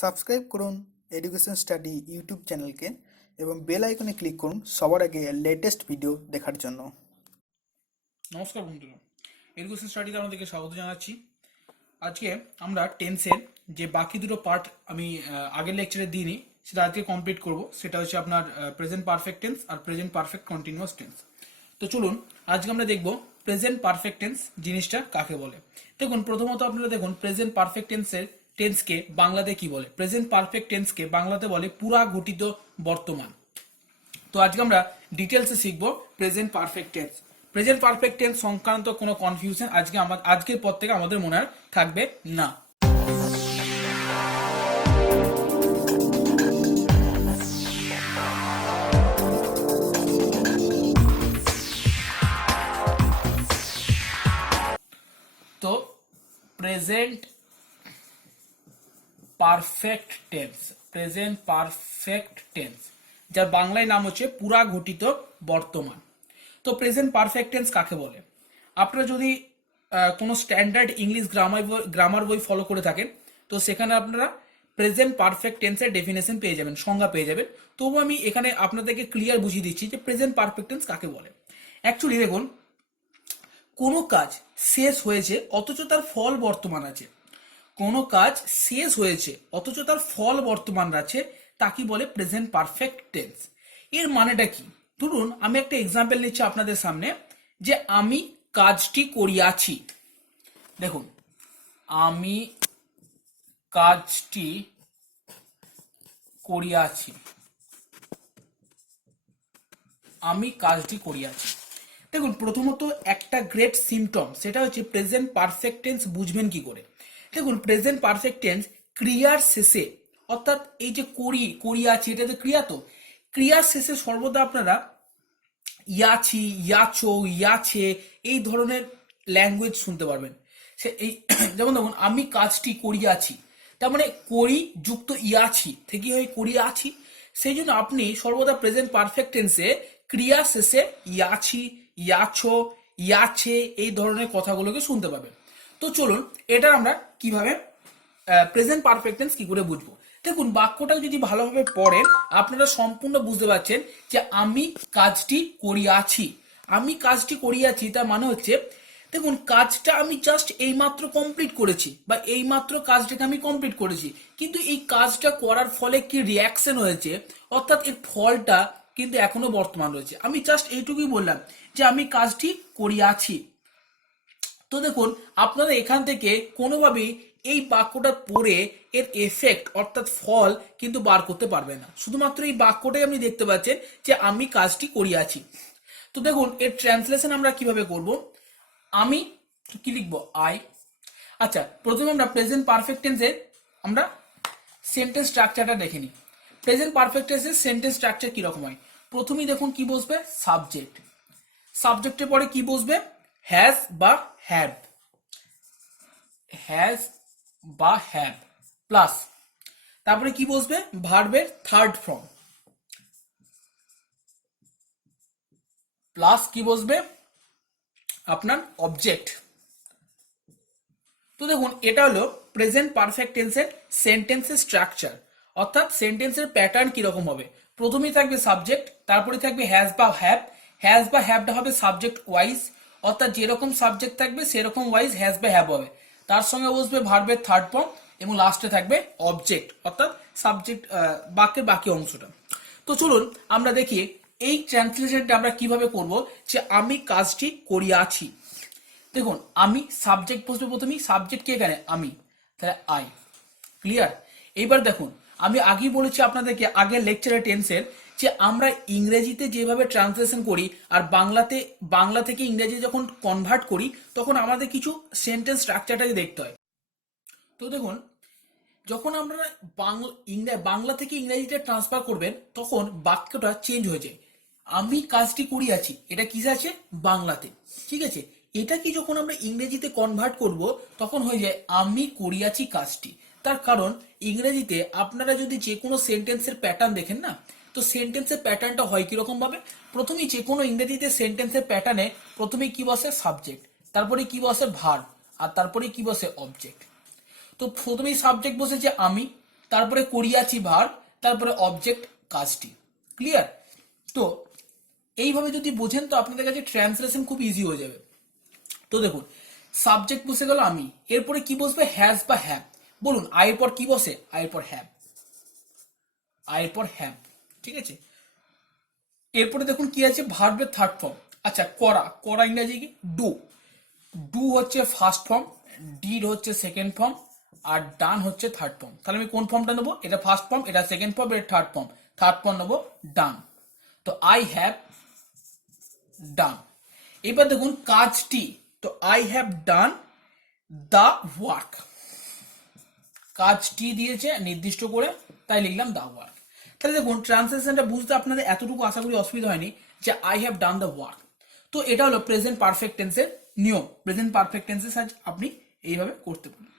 Subscribe করুন education study YouTube চ্যানেলকে এবং বেল আইকনে ক্লিক করুন সবার আগে লেটেস্ট ভিডিও দেখার জন্য। নমস্কার বন্ধুরা, এডুকেশন স্টাডিতে আপনাদেরকে স্বাগত জানাচ্ছি। আজকে আমরা টেন্সের যে বাকি দুটো পার্ট আমি আগের লেকচারে দিইনি সেটা আজকে কমপ্লিট করব। সেটা হচ্ছে আপনার প্রেজেন্ট পারফেক্ট টেন্স আর প্রেজেন্ট পারফেক্ট কন্টিনিউয়াস টেন্স। তো চলুন আজকে আমরা দেখব প্রেজেন্ট পারফেক্ট টেন্স জিনিসটা কাকে বলে। দেখুন, প্রথমত আপনারা দেখুন প্রেজেন্ট পারফেক্ট টেন্সকে বাংলাতে কি বলে। প্রেজেন্ট পারফেক্ট টেন্সকে বাংলাতে বলে পুরা ঘটিত বর্তমান। তো আজকে আমরা ডিটেলসে শিখবো present perfect tense. Present perfect tense সংক্রান্ত কোনো কনফিউশন আজকের পর থেকে আমাদের মনে আর থাকবে না। তো প্রেজেন্ট পারফেক্ট টেন্স যার বাংলায় নাম হচ্ছে পুরা ঘটিত বর্তমান। তো প্রেজেন্ট পারফেক্ট টেন্স কাকে বলে? আপনারা যদি কোনো স্ট্যান্ডার্ড ইংলিশ গ্রামার বই ফলো করে থাকেন তো সেখানে আপনারা প্রেজেন্ট পারফেক্ট টেন্সের ডেফিনেশন পেয়ে যাবেন, সংজ্ঞা পেয়ে যাবেন। তবু আমি এখানে আপনাদেরকে ক্লিয়ার বুঝিয়ে দিচ্ছি যে প্রেজেন্ট পারফেক্ট টেন্স কাকে বলে। অ্যাকচুয়ালি দেখুন, কোনো কাজ শেষ হয়েছে অথচ তার ফল বর্তমান আছে। কোনো কাজ শেষ হয়েছে অথচ তার ফল বর্তমান আছে, তাকে বলে প্রেজেন্ট পারফেক্ট টেন্স। এর মানেটা কি? ধরুন আমি একটা এক্সাম্পল নিচ্ছি আপনাদের সামনে, যে আমি কাজটি করিয়াছি। দেখুন, আমি কাজটি করিয়াছি, দেখুন প্রথমত একটা গ্রেট সিমটম, সেটা হচ্ছে প্রেজেন্ট পারফেক্ট টেন্স বুঝবেন কি করে। দেখুন, প্রেজেন্ট পারফেক্ট টেন্স ক্রিয়ার শেষে, অর্থাৎ এই যে করিয়াছি এটা তো ক্রিয়া, তো ক্রিয়ার শেষে সর্বদা আপনারা ইয়াছি, ইয়াছো, ইয়াছে এই ধরনের ল্যাঙ্গুয়েজ শুনতে পারবেন। সে এই যেমন দেখুন, আমি কাজটি করিয়াছি, তার মানে করি যুক্ত ইয়াছি থেকে হয় করিয়াছি। সেই জন্য আপনি সর্বদা প্রেজেন্ট পারফেক্ট টেন্সে ক্রিয়া শেষে ইয়াছি, ইয়াছো, ইয়াছে এই ধরনের কথাগুলোকে শুনতে পাবেন। তো চলুন এটা আমরা কিভাবে প্রেজেন্ট পারফেক্ট টেন্স কি করে বুঝবো। দেখুন, বাক্যটা যদি ভালোভাবে পড়েন আপনারা সম্পূর্ণ বুঝতে পারছেন যে আমি কাজটি করিয়াছি। আমি কাজটি করিয়াছি তার মানে হচ্ছে, দেখুন কাজটা আমি জাস্ট এইমাত্র কমপ্লিট করেছি, বা এইমাত্র কাজটাকে আমি কমপ্লিট করেছি, কিন্তু এই কাজটা করার ফলে কি রিয়াকশন হয়েছে, অর্থাৎ এর ফলটা কিন্তু এখনো বর্তমান রয়েছে। আমি জাস্ট এইটুকুই বললাম যে আমি কাজটি করিয়াছি। তো দেখুন, আপনারা এখান থেকে কোনোভাবেই এই বাক্যটা পড়ে এর এফেক্ট অর্থাৎ ফল কিন্তু বার করতে পারবেন না। শুধুমাত্র এই বাক্যটাই আপনি দেখতে পাচ্ছেন যে আমি কাজটি করিয়াছি। তো দেখুন এর ট্রান্সলেশন আমরা কিভাবে করব। আমি কি লিখবো? আই। আচ্ছা, প্রথমে আমরা প্রেজেন্ট পারফেক্ট টেন্সে আমরা সেন্টেন্স স্ট্রাকচারটা দেখে নিই। প্রেজেন্ট পারফেক্ট টেন্সের সেন্টেন্স স্ট্রাকচার কিরকম হয়? প্রথমেই দেখুন কি বসবে? সাবজেক্ট। সাবজেক্টের পরে কি বসবে? হ্যাজ বা হ্যাভ, প্লাস তারপরে কি বসবে? ভার্বের থার্ড ফর্ম, প্লাস কি বসবে? আপনার অবজেক্ট। তো দেখুন এটা হলো প্রেজেন্ট পারফেক্ট টেন্সের সেন্টেন্সের স্ট্রাকচার, অর্থাৎ সেন্টেন্সের প্যাটার্ন কিরকম হবে। প্রথমেই থাকবে সাবজেক্ট, তারপরে থাকবে হ্যাজ বা হ্যাভ। হ্যাজ বা হ্যাভটা হবে সাবজেক্ট ওয়াইজ, অর্থাৎ যেরকম সাবজেক্ট থাকবে সেরকম ওয়াইজ হ্যাজ বা হ্যাভ হবে। তার সঙ্গে বসবে ভার্বের থার্ড ফর্ম এবং লাস্টে থাকবে অবজেক্ট, অর্থাৎ সাবজেক্ট বাক্যের বাকি অংশটা। তো চলুন আমরা দেখি এই ট্রান্সলেশনটা আমরা কিভাবে করব, যে আমি কাজটি করিয়াছি। দেখুন, আমি সাবজেক্ট বসবে প্রথমেই, সাবজেক্ট কি এখানে? আমি, তাহলে আই। ক্লিয়ার? এইবার দেখুন, আমি আগেই বলেছি আপনাদেরকে আগের লেকচারে টেন্সের, যে আমরা ইংরেজিতে যেভাবে ট্রান্সলেশন করি আর বাংলা থেকে ইংরেজি যখন কনভার্ট করি তখন আমাদের কিছু সেন্টেন্স স্ট্রাকচারটাকে দেখতে হয়। তো দেখুন, যখন আমরা বাংলা থেকে ইংরেজিতে ট্রান্সফার করবেন তখন বাক্যটা চেঞ্জ হয়ে যায়। আমি কাজটি করিয়াছি, এটা কিসে আছে? বাংলাতে। ঠিক আছে, এটা কি যখন আমরা ইংরেজিতে কনভার্ট করব তখন হয়ে যায় আমি করিয়াছি কাজটি। তার কারণ ইংরেজিতে আপনারা যদি যে কোনো সেন্টেন্সের প্যাটার্ন দেখেন না, তো সেন্টেন্সের প্যাটার্নটা হয় কিরকম ভাবে। প্রথমেই যে কোনো ইংরেজিতে সেন্টেন্সের প্যাটার্নে প্রথমেই কি বসে? সাবজেক্ট, তারপরে কি বসে? ভার্ব, আর তারপরে কি বসে? অবজেক্ট। তো প্রথমেই সাবজেক্ট বসেছে আমি, তারপরে করিয়াছি ভার্ব, তারপরে অবজেক্ট কাজটি। ক্লিয়ার? তো এইভাবে যদি বোঝেন তো আপনাদের কাছে ট্রান্সলেশন খুব ইজি হয়ে যাবে। তো দেখুন, সাবজেক্ট বসে গেল আমি, এরপরে কি বসবে? হ্যাজ বা হ্যাভ। বলুন, আয়ের পর কি বসে? আয়ের পর হ্যাভ, আয়ের পর হ্যাভ। ঠিক আছে, এরপরে দেখুন কি আছে? ভার্বের থার্ড ফর্ম। আচ্ছা, করা, করা ইংরেজি কি? ডু। ডু হচ্ছে ফার্স্ট ফর্ম, ডিড হচ্ছে সেকেন্ড ফর্ম, আর ডান হচ্ছে থার্ড ফর্ম। তাহলে আমি কোন ফর্মটা নেবো? এটা ফার্স্ট ফর্ম, এটা সেকেন্ড ফর্ম, এটা থার্ড ফর্ম। থার্ড ফর্ম নেবো ডান। তো আই হ্যাভ ডান। এবার দেখুন কাজটি, তো I have done the work. কাজটি দিয়েছে নির্দিষ্ট করে, তাই লিখলাম দ্য ওয়ার্ক। তাহলে দেখুন ট্রান্সলেশনটা বুঝতে আপনাদের এতটুকু আশা করি অসুবিধা হয়নি যে I have done the work. তো এটা হলো প্রেজেন্ট পারফেক্ট টেন্সের নিয়ম। প্রেজেন্ট পারফেক্ট টেন্সের সাহায্যে আপনি এইভাবে করতে পারেন।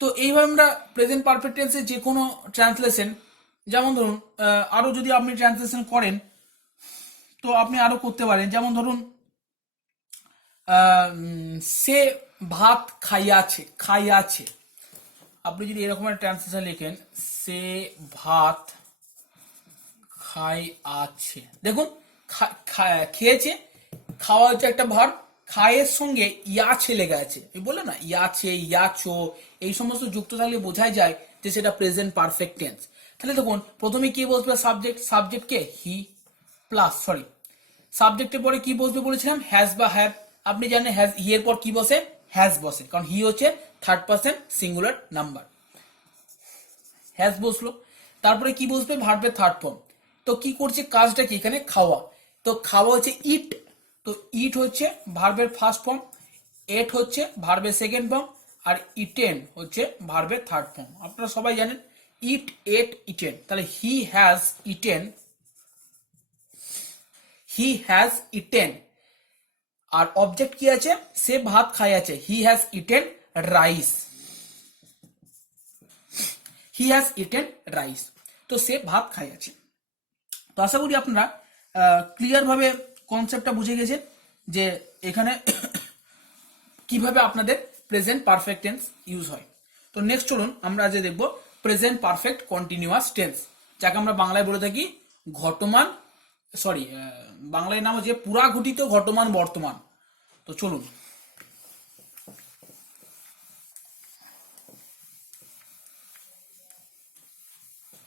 তো এইভাবে আমরা প্রেজেন্ট পারফেক্ট টেন্সের যে কোনো ট্রান্সলেশন, যেমন ধরুন আরো যদি আপনি ট্রান্সলেশন করেন তো আপনি আরো করতে পারেন। যেমন ধরুন সে ভাত খাইয়াছে, খাইয়াছে। আপনি যদি এরকম একটা ট্রান্সলেশন লিখেন, সে ভাত খাই আছে, দেখুন খেয়েছে, খাওয়া হচ্ছে একটা ভার্ব, খায়ের সঙ্গে ইয়াছে লেগে আছে। আমি বললাম না, ইয়াছে, ইয়াছো, এই সমস্ত যুক্ত থাকলে বোঝাই যায় যে সেটা প্রেজেন্ট পারফেক্ট টেন্স। তাহলে দেখুন প্রথমে কি বসবে? সাবজেক্ট। সাবজেক্ট কে? হি প্লাস, সরি, সাবজেক্টের পরে কি বসবে বলেছিলাম? হ্যাজ বা হ্যাভ। আপনি জানেন হ্যাজ, হি এর পর কি বসে? হ্যাজ বসে, কারণ হি হচ্ছে third person singular number. Has বসলো, তারপরে কি বসবে? ভার্বের থার্ড ফর্ম। তো কি করছে? কাজটা কি এখানে? খাওয়া। তো খাওয়া হচ্ছে ইট, তো ইট হচ্ছে ভার্বের ফার্স্ট ফর্ম, এট হচ্ছে ভার্বের সেকেন্ড ফর্ম, আর ইটেন হচ্ছে ভার্বের থার্ড ফর্ম। আপনারা সবাই জানেন ইট, এট, ইটেন। তাহলে he has eaten, he has eaten. আর অবজেক্ট কি আছে? সে ভাত খাই আছে, he has eaten rice, he has eaten rice. তো সে ভাত খাই আছে। তো আশা করি আপনারা ক্লিয়ার ভাবে কনসেপ্টটা বুঝে গেছেন যে এখানে কিভাবে আপনাদের প্রেজেন্ট পারফেক্ট টেন্স ইউজ হয়। তো নেক্সট চলুন আমরা আজ দেখব প্রেজেন্ট পারফেক্ট কন্টিনিউয়াস টেন্স, যাকে আমরা বাংলায় বলে থাকি ঘটমান, সরি, বাংলায় নাম হচ্ছে পুরাঘটিত ঘটমান বর্তমান। তো চলুন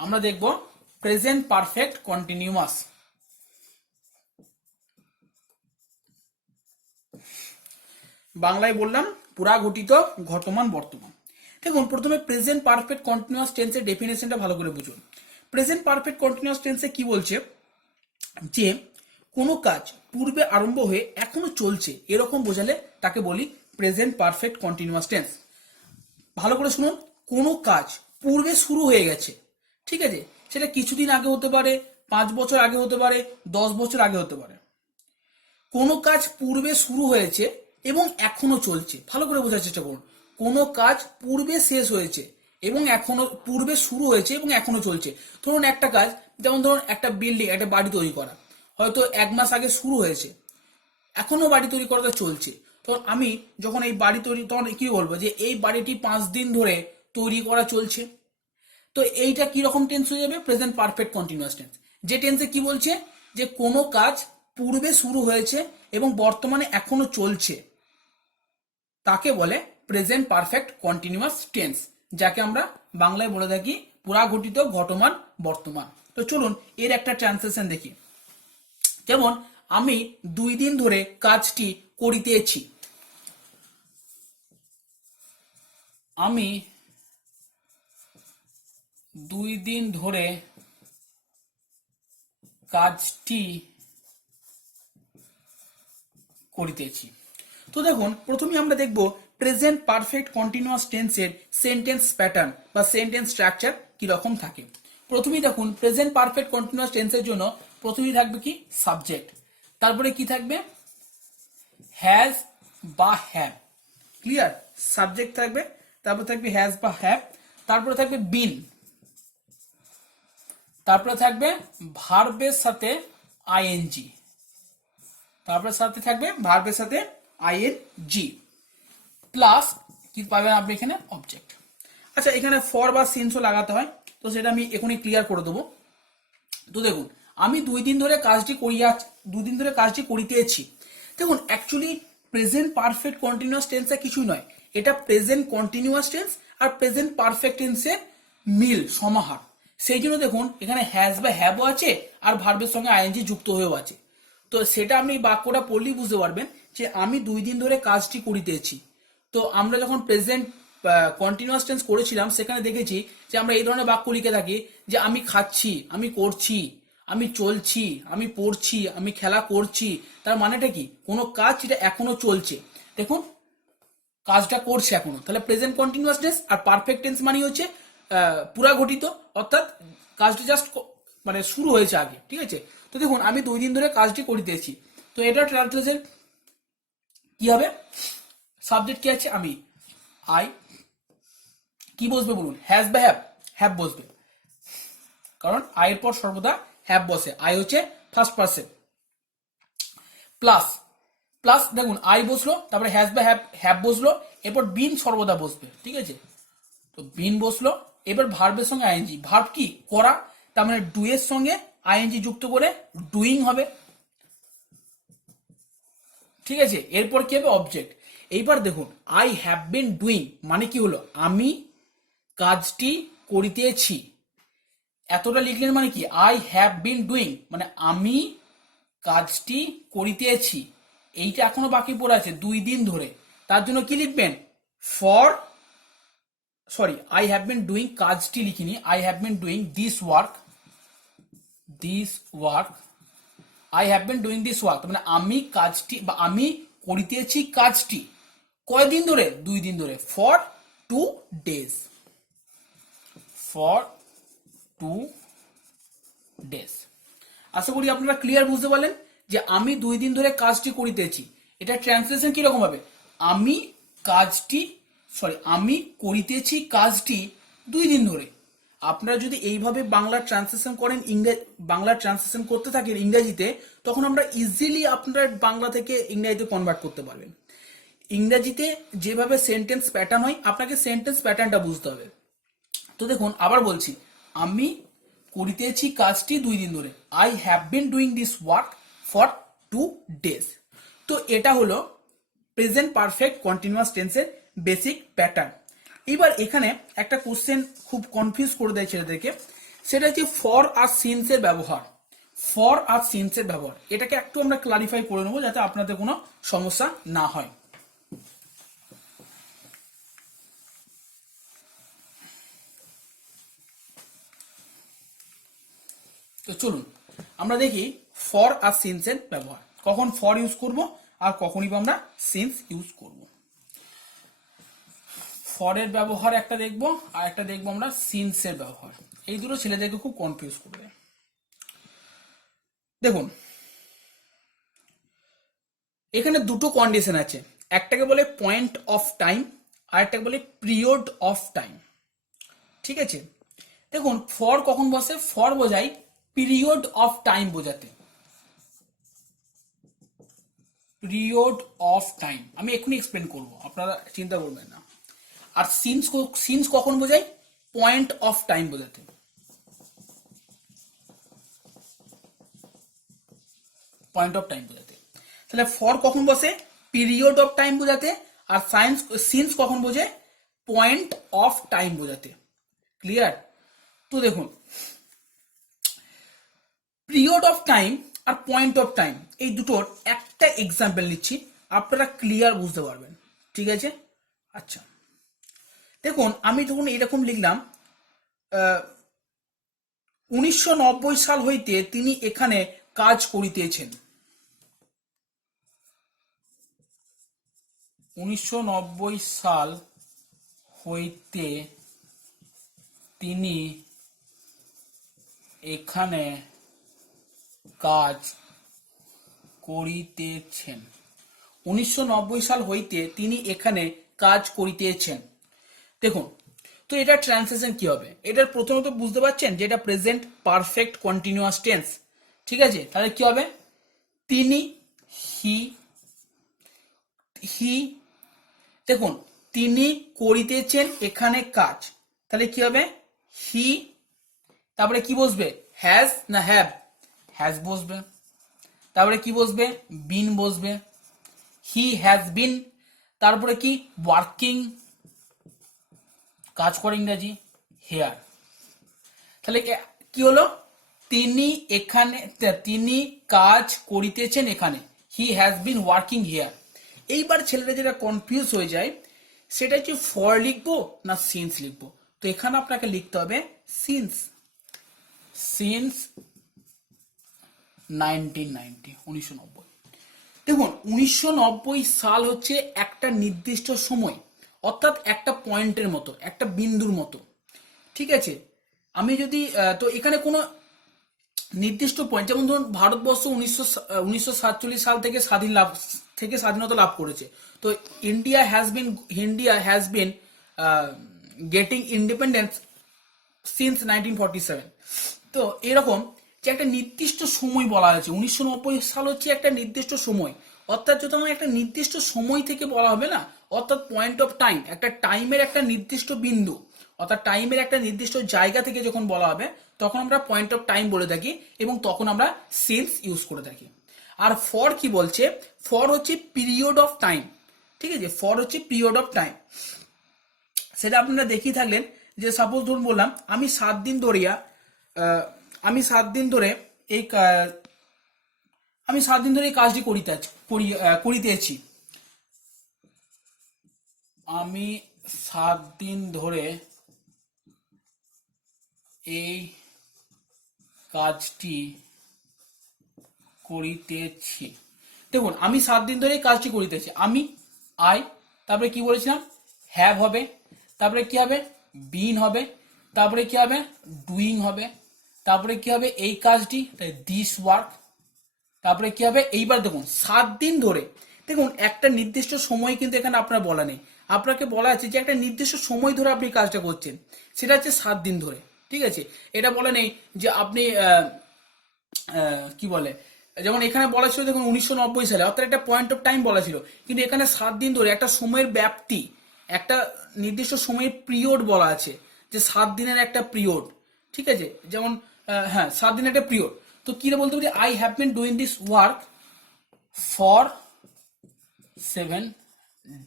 আমরা দেখব প্রেজেন্ট পারফেক্ট কন্টিনিউয়াস। বাংলায় বললাম পুরাঘটিত ঘটমান বর্তমান। দেখুন প্রথমে প্রেজেন্ট পারফেক্ট কন্টিনিউয়াস টেন্সের ডেফিনেশনটা ভালো করে বুঝুন। প্রেজেন্ট পারফেক্ট কন্টিনিউয়াস টেন্সে কি বলছে? যে কোনো কাজ পূর্বে আরম্ভ হয়ে এখনো চলছে এরকম বোঝালে তাকে বলি প্রেজেন্ট পারফেক্ট কন্টিনিউয়াস টেন্স। ভালো করে শুনুন, কোনো কাজ পূর্বে শুরু হয়ে গেছে, ঠিক আছে, সেটা কিছুদিন আগে হতে পারে, 5 বছর আগে হতে পারে, 10 বছর আগে হতে পারে। কোনো কাজ পূর্বে শুরু হয়েছে এবং এখনো চলছে। ভালো করে বোঝার চেষ্টা করুন, কোনো কাজ পূর্বে শেষ হয়েছে এবং এখনো, পূর্বে শুরু হয়েছে এবং এখনো চলছে। ধরুন একটা কাজ, যেমন ধরুন একটা বিল্ডিং, একটা বাড়ি তৈরি করা, হয়তো 1 মাস আগে শুরু হয়েছে, এখনো বাড়ি তৈরি করাটা চলছে। তখন আমি যখন এই বাড়ি তৈরি, তখন কি বলবো? যে এই বাড়িটি 5 দিন ধরে তৈরি করা চলছে। তো এইটা কি রকম টেন্স হয়ে যাবে? Present perfect continuous tense. যে টেন্সে কি বলছে? যে কোনো কাজ পূর্বে শুরু হয়েছে এবং বর্তমানে এখনো চলছে, তাকে বলে প্রেজেন্ট পারফেক্ট কন্টিনিউয়াস টেন্স, যাকে আমরা বাংলায় বলে থাকি পুরাঘটিত ঘটমান বর্তমান। তো চলুন এর একটা ট্রান্সলেশন দেখি। যেমন আমি 2 দিন ধরে কাজটি করিতেছি। আমি 2 দিন ধরে কাজটি করিতেছি। তো দেখুন প্রথমে আমরা দেখব প্রেজেন্ট পারফেক্ট কন্টিনিউয়াস টেন্সের সেন্টেন্স প্যাটার্ন বা সেন্টেন্স স্ট্রাকচার কি রকম থাকে। প্রথমেই দেখুন প্রেজেন্ট পারফেক্ট কন্টিনিউয়াস টেন্সের জন্য প্রথমেই থাকবে কি? সাবজেক্ট, তারপরে কি থাকবে? হ্যাজ বা হ্যাভ। ক্লিয়ার? সাবজেক্ট থাকবে, তারপর থাকবে হ্যাজ বা হ্যাভ, তারপরে থাকবে বিন, তারপরে থাকবে ভার্বের সাথে আইএনজি, তারপরে সাথে থাকবে ভার্বের সাথে আইএনজি, প্লাস কি পাবেন আপনি এখানে? অবজেক্ট। আচ্ছা, এখানে ফর বা সিন্সও লাগাতে হয়, তো সেটা আমি এখনই ক্লিয়ার করে দেবো। তো দেখুন, আমি 2 দিন ধরে কাজটি করিতেছি। দেখুন, অ্যাকচুয়ালি প্রেজেন্ট পারফেক্ট কন্টিনিউয়াস টেন্সে কিছুই নয়, এটা প্রেজেন্ট কন্টিনিউয়াস টেন্স আর প্রেজেন্ট পারফেক্ট টেন্সের মিল সমাহার। সেই জন্য দেখুন এখানে হ্যাজ বা হ্যাভও আছে আর ভার্বের সঙ্গে আইএনজি যুক্ত হয়েও আছে। তো সেটা আপনি বাক্যটা পড়লেই বুঝতে পারবেন যে আমি 2 দিন ধরে কাজটি করিতেছি। তো আমরা যখন প্রেজেন্ট কন্টিনিউয়াস টেন্স করেছিলাম সেখানে দেখেছি যে আমরা এই ধরনের বাক্য লিখে থাকি যে আমি খাচ্ছি, আমি করছি, আমি চলছি, আমি পড়ছি, আমি খেলা করছি। তার মানেটা কি? কোনো কাজ যেটা এখনো চলছে, দেখুন কাজটা করছে এখনো, তাহলে প্রেজেন্ট কন্টিনিউয়াস টেন্স। আর পারফেক্ট টেন্স মানে হচ্ছে পুরা ঘটিত, অর্থাৎ কাজটি জাস্ট মানে শুরু হয়েছে আগে, ঠিক আছে? তো দেখুন আমি 2 দিন ধরে কাজটি করিতেছি, তো এটা ট্রান্সলেশন কি হবে? সাবজেক্ট কি আছে? আমি, আই, কি বসবে বলুন? হ্যাজ বা হ্যাভ? হ্যাভ বসবে, কারণ আই এর পর সর্বদা হ্যাভ বসে, আই হচ্ছে ফার্স্ট পারসন। প্লাস প্লাস দেখুন আই বসলো, তারপরে হ্যাজ বা হ্যাভ বসলো, এরপর বিন সর্বদা বসবে, ঠিক আছে? তো বিন বসলো, এবার ভার্বের সঙ্গে আইএনজি। ভার্ব কি? করা, তার মানে ডু এর সঙ্গে আইএনজি যুক্ত করে ডুইং হবে, ঠিক আছে? এরপর কি হবে? অবজেক্ট। এইবার দেখুন আই হ্যাভ বিন ডুইং মানে কি হলো? আমি কাজটি করিতেছি। এতটা লিখলেন মানে কি? আই হ্যাভ বিন ডুইং মানে আমি কাজটি করিতেছি। এইটা এখনো বাকি পড়ে আছে 2 দিন ধরে, তার জন্য কি লিখবেন? For, sorry, I have been doing, কাজটি লিখিনি, I have been doing this work, I have been doing this work মানে আমি কাজটি বা আমি করিতেছি কাজটি। কয়দিন ধরে? 2 দিন ধরে। For 2 days, for 2 days। আশা করি আপনারা ক্লিয়ার বুঝতে পারলেন যে আমি 2 দিন ধরে কাজটি করিতেছি। এটা ট্রান্সলেশন কিরকম হবে? আমি আমি করিতেছি কাজটি 2 দিন ধরে। আপনারা যদি এইভাবে বাংলা ট্রান্সলেশন করেন, বাংলা ট্রান্সলেশন করতে থাকেন ইংরেজিতে, তখন আমরা ইজিলি আপনারা বাংলা থেকে ইংরেজিতে কনভার্ট করতে পারবেন। ইংরেজিতে যেভাবে সেন্টেন্স প্যাটার্ন হয়, আপনাকে সেন্টেন্স প্যাটার্নটা বুঝতে হবে। তো দেখুন আবার বলছি, আমি করিতেছি কাজটি 2 দিন ধরে, I have been doing this work for 2 days। তো এটা হলো প্রেজেন্ট পারফেক্ট কন্টিনিউয়াস টেন্সের বেসিক প্যাটার্ন। এবার এখানে একটা কোশ্চেন খুব কনফিউজ করে দেয় ছেলেদেরকে, সেটা হচ্ছে ফর আর সিন্সের ব্যবহার। ফর আর সিন্সের ব্যবহার এটাকে একটু আমরা ক্লারিফাই করে নেবো যাতে আপনাদের কোনো সমস্যা না হয়। তো চলুন আমরা দেখি ফর আর সিন্সের ব্যবহার। কখন ফর ইউজ করব আর কখনই বা আমরা সিন্স ইউজ করব। ফরের ব্যবহার একটা দেখব আর একটা দেখবো আমরা সিন্সের ব্যবহার। এই দুটো ছেলেদেরকে খুব কনফিউজ করবে। দেখুন এখানে দুটো কন্ডিশন আছে, একটাকে বলে পয়েন্ট অফ টাইম আর একটাকে বলে পিরিয়ড অফ টাইম, ঠিক আছে? দেখুন ফর কখন বসে? ফর বোঝায় পিরিয়ড অফ টাইম বোঝাতে, পিরিয়ড অফ টাইম। আমি এক্ষুনি এক্সপ্লেন করবো, আপনারা চিন্তা করবেন না। আর সিন্স কখন বোঝায়? পয়েন্ট অফ টাইম বোঝাতে, পয়েন্ট অফ টাইম বোঝাতে। তাহলে ফর কখন বসে? পিরিয়ড অফ টাইম বোঝাতে। আর সিন্স কখন বোঝে? পয়েন্ট অফ টাইম বোঝাতে। ক্লিয়ার? তো দেখুন পিরিয়ড অফ টাইম আর পয়েন্ট অফ টাইম এই দুটোর একটা এক্সাম্পল নিচ্ছি, আপনারা ক্লিয়ার বুঝতে পারবেন, ঠিক আছে? আচ্ছা দেখুন আমি যখন এরকম লিখলাম 1990 সাল হইতে তিনি এখানে কাজ করিতেছেন। 1990 সাল হইতে তিনি এখানে কাজ করিতেছেন। 1990 সাল হইতে তিনি এখানে কাজ করিতেছেন। দেখুন তো এটা ট্রান্সলেশন কি হবে? এটার প্রথমত বুঝতে পারছেন যে এটা প্রেজেন্ট পারফেক্ট কন্টিনিউয়াস টেন্স, ঠিক আছে? তাহলে কি হবে? তিনি, হি, দেখুন তিনি করিতেছেন এখানে কাজ, তাহলে কি হবে হি, তারপরে কি বসবে হ্যাজ না হ্যাভ, হ্যাজ বসবে, তারপরে কি বসবে বিন বসবে, হি হ্যাজ বিন, তারপরে কি ওয়ার্কিং কাজ করে ইংরাজি হেয়ার। তাহলে কি হলো তিনি এখানে, তিনি কাজ করিতেছেন এখানে, he has been working here. এইবার ছেলেরা যেটা কনফিউজ হয়ে যায় সেটা হচ্ছে ফর লিখবো না সিন্স লিখবো। তো এখানে আপনাকে লিখতে হবে সিন্স, সিন্স 1990। দেখুন 1990 সাল হচ্ছে একটা নির্দিষ্ট সময়, অর্থাৎ একটা পয়েন্টের মতো, একটা বিন্দুর মতো, ঠিক আছে। আমি যদি তো এখানে কোনো নির্দিষ্ট পয়েন্ট, যেমন ধরুন ভারতবর্ষ 1947 সাল থেকে স্বাধীনতা লাভ করেছে। তো India has been getting independence since 1947। তো এরকম যে একটা নির্দিষ্ট সময় বলা হয়েছে, 1990 সাল হচ্ছে একটা নির্দিষ্ট সময়, অর্থাৎ যখন একটা নির্দিষ্ট সময় থেকে বলা হবে না, অর্থাৎ পয়েন্ট অফ টাইম, একটা টাইমের একটা নির্দিষ্ট বিন্দু, অর্থাৎ টাইমের একটা নির্দিষ্ট জায়গা থেকে যখন বলা হবে তখন আমরা পয়েন্ট অফ টাইম বলে থাকি এবং তখন আমরা সিন্স ইউজ করে থাকি। আর ফর কি বলছে, ফর হচ্ছে পিরিয়ড অফ টাইম, ঠিক আছে, ফর হচ্ছে পিরিয়ড অফ টাইম। সেটা আপনারা দেখিয়ে থাকলেন যে সাপোজ ধরুন বললাম আমি 7 দিন ধরে এই কাজটি করিতেছি, আমি 7 দিন ধরে এই কাজটি করিতেছি। দেখুন আমি 7 দিন ধরে এই কাজটি করিতেছি, আমি আই, তারপরে কি বলেছিলাম হ্যাভ হবে, তারপরে কি হবে বিন হবে, তারপরে কি হবে ডুইং হবে, তারপরে কি হবে এই কাজটি দিস ওয়ার্ক, তারপরে কি হবে এইবার দেখুন 7 দিন ধরে। দেখুন একটা নির্দিষ্ট সময় কিন্তু এখানে আপনার বলা নেই, আপনাকে বলা আছে যে একটা নির্দিষ্ট সময় ধরে আপনি কাজটা করছেন, সেটা হচ্ছে 7 দিন ধরে, ঠিক আছে। এটা বলা নেই যে আপনি কি বলে, যেমন এখানে বলা ছিল দেখুন 1990 সালে, অর্থাৎ একটা পয়েন্ট অফ টাইম বলা ছিল, কিন্তু এখানে 7 দিন ধরে একটা সময়ের ব্যাপ্তি, একটা নির্দিষ্ট সময়ের পিরিয়ড বলা আছে, যে 7 দিনের একটা পিরিয়ড, ঠিক আছে। যেমন হ্যাঁ 7 দিনের একটা পিরিয়ড। তো কি বলতে পারি I have been doing this work for 7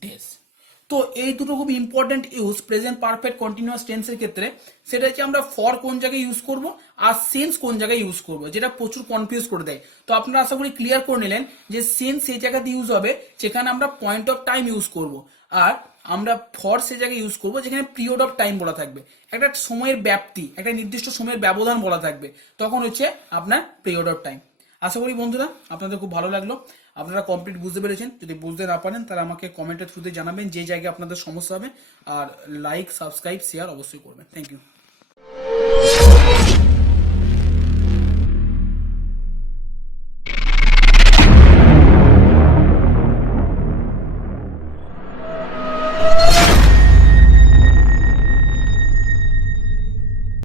days। তো এই দুটো খুব important use present perfect continuous টেন্সের ক্ষেত্রে, সেটা হচ্ছে আমরা ফর কোন জায়গায় ইউজ করব আর সিন্স কোন জায়গায় ইউজ করব, যেটা প্রচুর কনফিউজ করে দেয়। তো আপনারা আশা করি ক্লিয়ার করে নিলেন যে সিন্স সেই জায়গাতে ইউজ হবে যেখানে আমরা পয়েন্ট অফ টাইম ইউজ করব, আর আমরা ফর সেই জায়গায় ইউজ করব যেখানে পিরিয়ড অফ টাইম বলা থাকবে, একটা সময়ের ব্যাপ্তি, একটা নির্দিষ্ট সময়ের ব্যবধান বলা থাকবে, তখন হচ্ছে আপনার পিরিয়ড অফ টাইম। আশা করি বন্ধুরা আপনাদের খুব ভালো লাগলো, আপনারা কমপ্লিট বুঝতে পেরেছেন। যদি বুঝতে না পারেন তাহলে আমাকে কমেন্টের থ্রুতে জানাবেন যে জায়গায় আপনাদের সমস্যা হবে, আর লাইক সাবস্ক্রাইব শেয়ার অবশ্যই করবেন। Thank you.